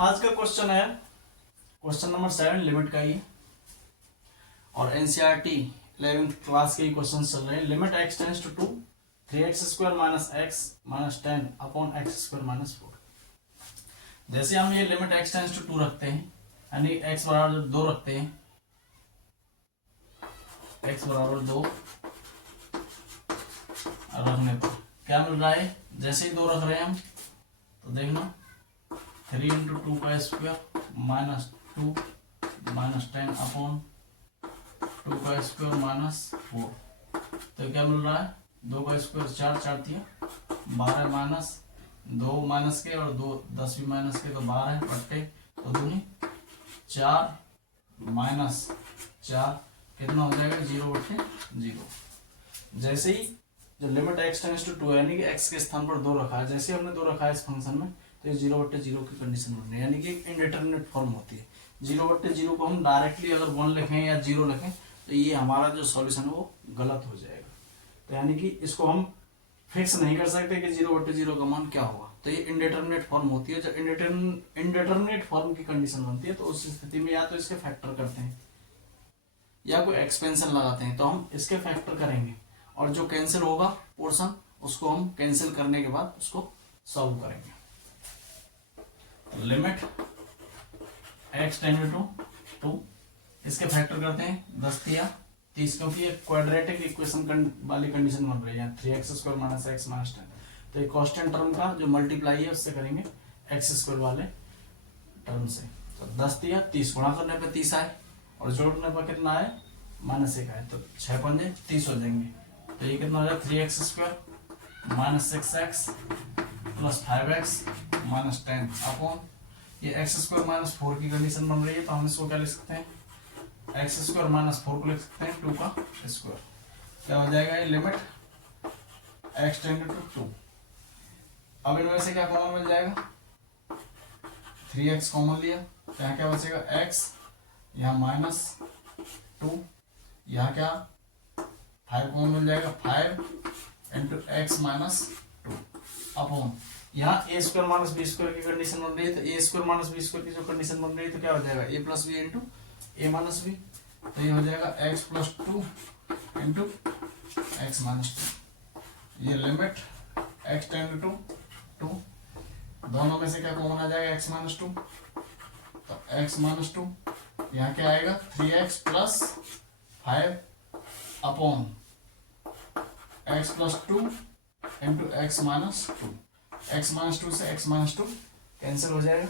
आज का क्वेश्चन है क्वेश्चन नंबर 7 लिमिट का ही, और एनसीईआरटी 11th क्लास के ही क्वेश्चन चल रहे हैं। Limit x tends to 2 3x square minus x minus 10 upon x square minus 4। जैसे हम ये लिमिट x टेंस टू 2 रखते हैं, यानी x बराबर 2 रखते हैं, x बराबर 2 रखने पर क्या मिल रहा है। जैसे ही 2 रख रहे हैं हम तो देखना 3 इंटू 2 का स्क्वायर माइनस 2 माइनस 10 अपॉन 2 का स्क्वायर माइनस 4। तो क्या मिल रहा है, 2 का स्क्वायर 4 4 थी 12 माइनस 2 माइनस के और 2 10 भी माइनस के, तो 12 बट्टे तो दूनी 4 माइनस 4 कितना हो जाएगा 0 बट्टे 0। जैसे ही जो लिमिट x टेंस टू 2 यानी कि x के स्थान पर 2 रखा है, जैसे हमने 2 रखा है इस फंक्शन में तो ये 0 बट्टे 0 की कंडीशन बन रही है, यानी कि इनडिटरमिनेट फॉर्म होती है। 0 बट्टे 0 को हम डायरेक्टली अगर 1 लिखें या 0 लिखें तो ये हमारा जो सॉल्यूशन है वो गलत हो जाएगा। तो यानी कि इसको हम फिक्स नहीं कर सकते कि 0 बट्टे 0 का मान क्या होगा। तो ये इनडिटरमिनेट फॉर्म होती है। जब इनडिटरमिनेट फॉर्म की कंडीशन बनती है तो उस स्थिति में या तो इसके फैक्टर करते हैं या कोई एक्सपेंशन लगाते हैं। तो हम इसके फैक्टर करेंगे और जो कैंसिल होगा पोर्शन उसको हम कैंसिल करने के बाद उसको सॉल्व करेंगे। लिमिट x टेंड टू 2 इसके फैक्टर करते हैं 10 या 30, क्योंकि ये क्वाड्रेटिक इक्वेशन वाली कंडीशन बन रही है 3x square minus x minus 10। तो ये कांस्टेंट टर्म का जो मल्टीप्लाई है उससे करेंगे x स्क्वायर वाले टर्म से। तो 10 या 30 गुणा करने पे 30 आए और जोड़ने पर कितना आए माइनस 1 आए, तो 6 पंजे 30 हो जाएंगे। तो ये कितना हो जाएगा 3x square minus 6x plus 5x minus 10 upon ये x स्क्वायर माइनस 4 की कंडीशन बन रही है। तो हम इसको क्या लिख सकते हैं, x स्क्वायर माइनस 4 को लिख सकते हैं 2 का स्क्वायर। क्या हो जाएगा ये लिमिट x टेंड टू 2। अब इनमें से क्या कॉमन मिल जाएगा, 3x कॉमन लिया तो यहाँ क्या बचेगा x, यहाँ माइनस 2, यहाँ क्या 5 कॉमन मिल जाएगा 5 इंटू एक्स माइनस 2 अपॉन यहाँ ए स्क्वायर माइनस बी स्क्वायर की कंडीशन बन रही है। तो ए स्क्वायर माइनस बी स्क्वायर की जो कंडीशन बन रही है तो क्या हो जाएगा ए प्लस बी इंटू ए माइनस बी। तो ये हो जाएगा x plus 2 into x minus 2। ये लिमिट एक्स टेंड टू 2, दोनों में से क्या कॉमन आ जाएगा एक्स माइनस 2। तो एक्स माइनस 2 यहाँ क्या आएगा 3x plus 5 upon x plus 2 into x minus 2। X minus 2 से एक्स माइनस 2 कैंसिल हो जाएगा।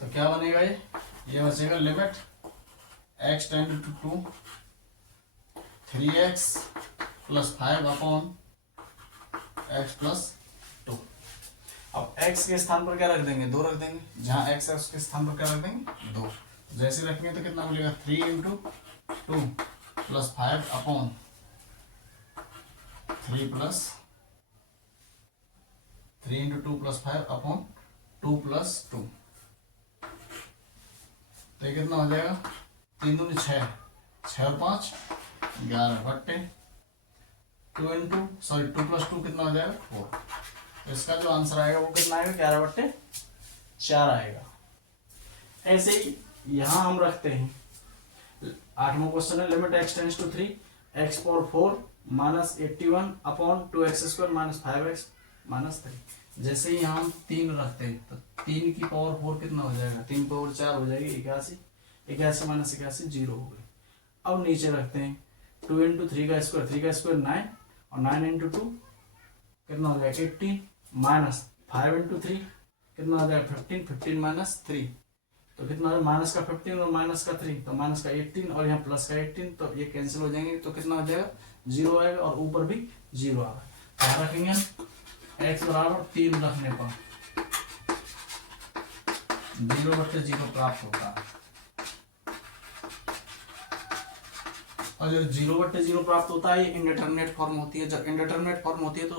तो क्या बनेगा ये बचेगा limit x tends to 2 3x plus 5 upon x plus 2। अब x के स्थान पर क्या रख देंगे 2 रख देंगे, जहां x है उसके स्थान पर क्या रख देंगे 2। जैसे रखेंगे तो कितना मिलेगा 3 into 2 plus 5 upon 3 into 2 plus 5 upon 2 plus 2। तो ये कितना हो जाएगा 3 दूनी 6, 6 और 5 11 बट्टे 2 प्लस 2 कितना हो जाएगा 4। तो इसका जो आंसर आएगा वो कितना आएगा 11 बट्टे 4 आएगा। ऐसे ही यहां हम रखते हैं 8वां क्वेश्चन है limit x tends to 3 x power 4 minus 81 upon 2x square minus 5x minus 3। जैसे ही हम 3 रखते हैं तो 3 की पावर 4 कितना हो जाएगा 3 पावर 4 हो जाएगी 81, 81 माइनस 81 0 हो गई। अब नीचे रखते हैं 2 इंटू 3 का स्क्वायर 3 का स्क्वायर 9 और 9 इंटू 2 कितना हो जाएगा 18 माइनस 5 इंटू 3 कितना हो जाएगा 15, 15 माइनस 3 तो कितना है माइनस का 15 और माइनस का 3 तो माइनस का 18 और यहाँ प्लस का 18, तो ये कैंसिल हो जाएंगे तो कितना हो जाएगा 0 आएगा और ऊपर भी 0 आएगा। क्या रखेंगे x बराबर 3 रखने पर 0 बट्टे 0 प्राप्त होता है। और जब 0 बट्टे 0 प्राप्त होता है ये इंडिटरमिनेट फॉर्म होती है। जब इंडिटरमिनेट फॉर्म होती है तो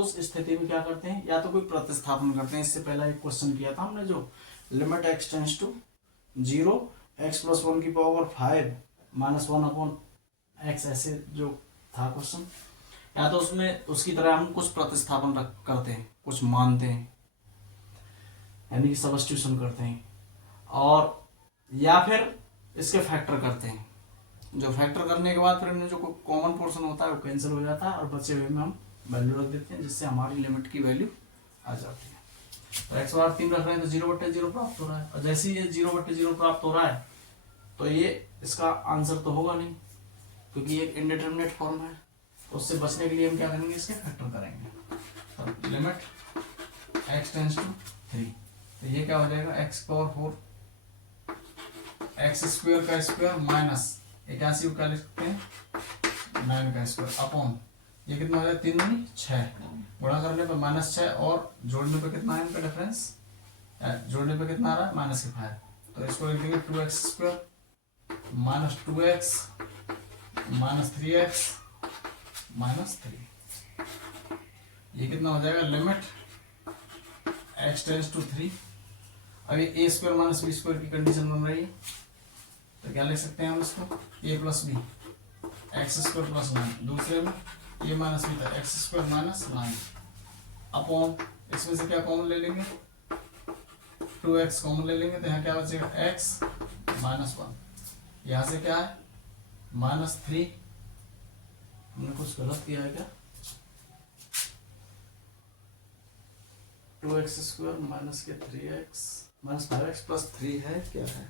उस स्थिति में क्या करते हैं या तो कोई प्रतिस्थापन करते हैं। इससे पहला एक क्वेश्चन किया था हमने जो limit x tends to 0 x plus 1 की पावर 5 माइनस 1 अपॉन x, ऐसे जो था क्वेश्चन, या तो उसमें उसकी तरह हम कुछ प्रतिस्थापन करते हैं कुछ मानते हैं। यानी कि सब्स्टिट्यूशन करते हैं, और या फिर इसके फैक्टर करते हैं। जो फैक्टर करने के बाद फिर इनमें जो कॉमन पोर्शन होता है वो कैंसिल हो जाता है और बचे हुए में हम वैल्यू रख देते हैं, जिससे हमारी लिमिट की वैल्यू आ जाती है। तो एक्स बार 3 रख रहे हैं तो 0/0 प्राप्त हो रहा है, और जैसे ही ये 0/0 प्राप्त हो रहा है तो ये इसका आंसर तो होगा नहीं, क्योंकि ये एक इनडिटरमिनेट फॉर्म है। तो उससे बचने के लिए हम क्या करेंगे, इसके फैक्टर करेंगे। तो लिमिट x टेंड्स टू 3, तो ये क्या हो जाएगा, x⁴ x² का स्क्वायर माइनस 81 का लिख सकते हैं 9 का स्क्वायर अपॉन ये कितना हो जाएगा 3 दूनी 6, गुणा करने पे -6 और जोड़ने पे कितना है इनका डिफरेंस, जोड़ने पे कितना आ रहा है -5, तो इसको लिख देंगे 2x² -2x -3x -3, ये कितना हो जाएगा, लिमिट x टेंड्स टू 3। अब ये a² - b² की कंडीशन बन रही है, तो क्या लिख सकते हैं हम इसको, a + b x² + 9, दूसरे में a - b था x² - 9 अपॉन इसमें से क्या कॉमन ले लेंगे, 2x कॉमन ले लेंगे, तो यहाँ क्या बचेगा x -1, यहाँ से क्या है -3, हमने कुछ गलत किया है क्या, 2x² माइनस के 3x -5x + 3 है क्या है,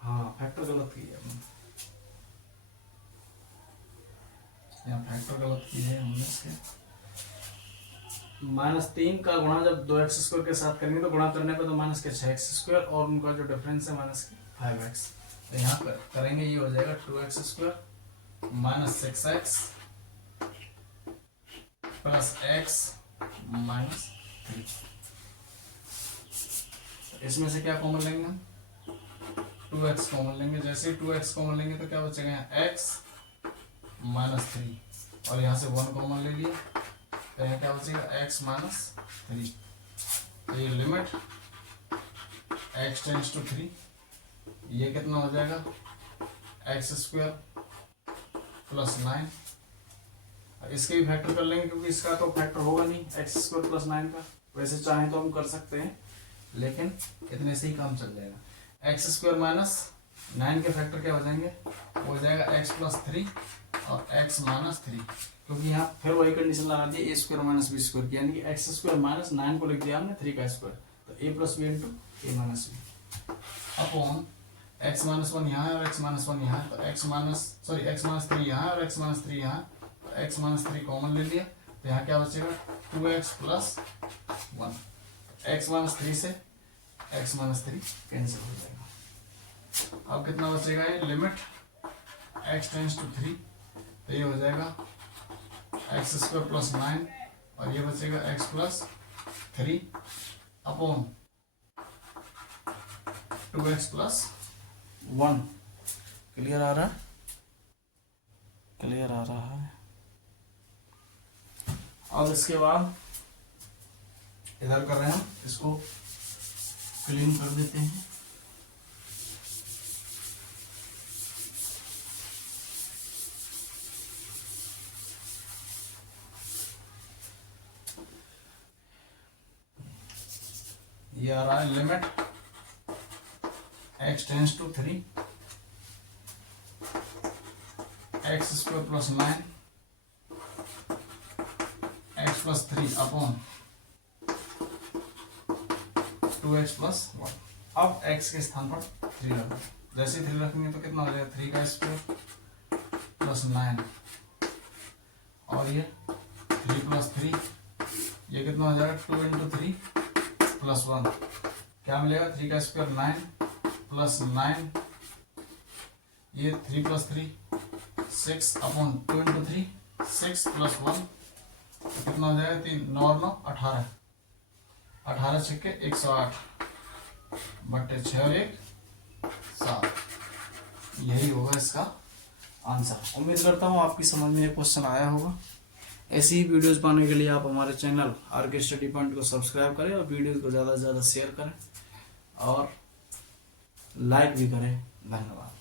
हाँ फैक्टर गलत किया हमने, यहाँ फैक्टर गलत किया है हमने इसके। -3 का गुणा जब 2x² के साथ करेंगे तो गुणा करने पे तो -6x² और उनका जो डिफरेंस है -5x, तो यहाँ पर करेंगे ये हो जाएगा 2x² -6x + x -3, इसमें से क्या कॉमन लेंगे हम, 2x कॉमन लेंगे, जैसे 2x कॉमन लेंगे तो क्या बचेगा यहाँ x -3 और यहाँ से 1 कॉमन ले लिया, तो यहाँ क्या बचेगा x -3, तो ये लिमिट x टेंड्स टू 3, ये कितना हो जाएगा x² + 9, इसके भी फैक्टर कर लेंगे क्योंकि इसका तो फैक्टर होगा नहीं x² + 9 का, वैसे चाहे तो हम कर सकते हैं लेकिन इतने से ही काम चल जाएगा। x² - 9 के फैक्टर क्या हो जाएंगे, हो जाएगा x + 3 और x -3, क्योंकि यहाँ फिर वही कंडीशन लगा दी a² - b² की, यानी कि x² - 9 को लिख दिया हमने 3 का स्क्वायर, तो a + b × a - b upon x -1 यहाँ है और x -1 यहाँ है, तो x -3 यहाँ है और x -3 यहाँ है, तो x -3 कॉमन ले लिया, तो यहाँ क्या बचेगा 2x + 1, x -3 से x -3 कैंसिल हो जाएगा। अब कितना बचेगा, ये लिमिट x टेंड्स टू 3, तो ये हो जाएगा x² + 9 और ये बचेगा x + 3 अपॉन 2x + 1। क्लियर आ रहा है, क्लियर आ रहा है। अब इसके बाद इधर कर रहे हैं, इसको क्लीन कर देते हैं। ये आ रहा है limit x tends to 3 x² + 9 x + 3 upon 2x + 1। अब x के स्थान पर 3 रखो, जैसे 3 रखेंगे तो कितना हो जाएगा 3 का स्क्वायर + 9 और ये 3 + 3, ये कितना हो जाएगा 2 × 3 + 1, क्या मिलेगा 3 का स्क्वायर 9 + 9, ये 3 + 3 6 अपॉन 2 × 3 6 + 1, तो कितना हो जाएगा 3 9 और 9 18, 18 × 6 = 108 बटे 6 और 1 7, यही होगा इसका आंसर। उम्मीद करता हूँ आपकी समझ में ये क्वेश्चन आया होगा। ऐसी ही वीडियोस पाने के लिए आप हमारे चैनल RK स्टडी पॉइंट को सब्सक्राइब करें और वीडियोस को ज़्यादा से ज़्यादा शेयर करें और लाइक भी करें। धन्यवाद।